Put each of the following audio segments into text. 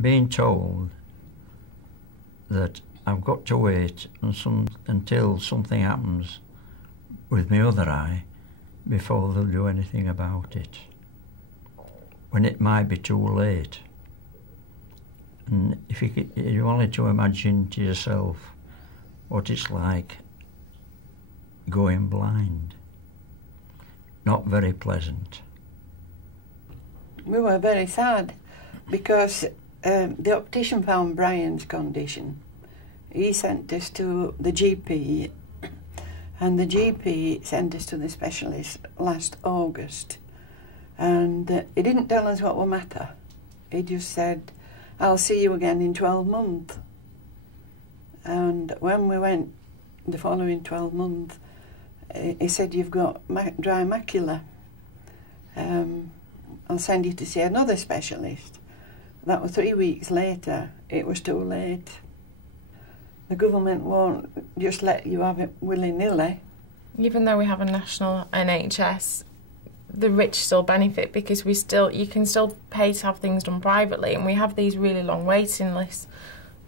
being told that I've got to wait until something happens with my other eye before they'll do anything about it, when it might be too late. And if you wanted to imagine to yourself what it's like going blind, not very pleasant. We were very sad because the optician found Brian's condition. He sent us to the GP, and the GP sent us to the specialist last August. And he didn't tell us what was the matter. He just said, "I'll see you again in 12 months." And when we went the following 12 months, he said, "You've got dry macula. I'll send you to see another specialist." That was 3 weeks later. It was too late. The government won't just let you have it willy-nilly. Even though we have a national NHS, the rich still benefit because you can still pay to have things done privately, and we have these really long waiting lists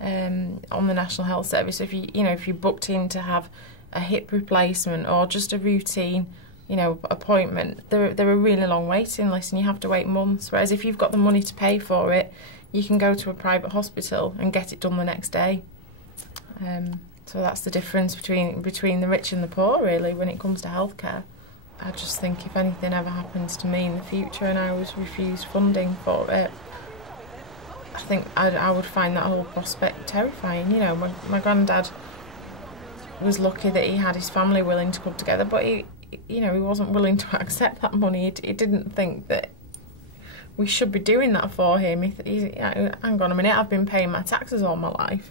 on the National Health Service. If you booked in to have a hip replacement or just a routine, appointment, there are really long waiting lists, and you have to wait months. Whereas if you've got the money to pay for it, you can go to a private hospital and get it done the next day. So that's the difference between the rich and the poor, really, when it comes to healthcare. I just think if anything ever happens to me in the future and I was refused funding for it, I think I would find that whole prospect terrifying. My granddad was lucky that he had his family willing to come together, but he wasn't willing to accept that money. He didn't think that we should be doing that for him. Hang on a minute, I've been paying my taxes all my life.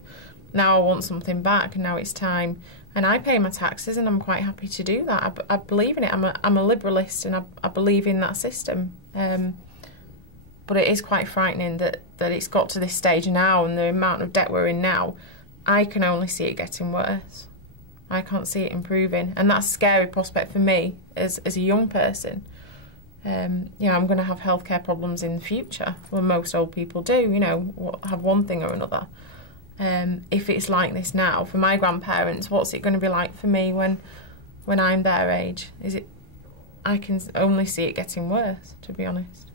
Now I want something back, and now it's time. And I pay my taxes, and I'm quite happy to do that. I believe in it. I'm a liberalist, and I believe in that system. But it is quite frightening that it's got to this stage now, and the amount of debt we're in now, I can only see it getting worse. I can't see it improving, and that's a scary prospect for me as a young person. I'm going to have healthcare problems in the future. Well, most old people do, have one thing or another. If it's like this now for my grandparents, what's it going to be like for me when I'm their age? I can only see it getting worse, to be honest.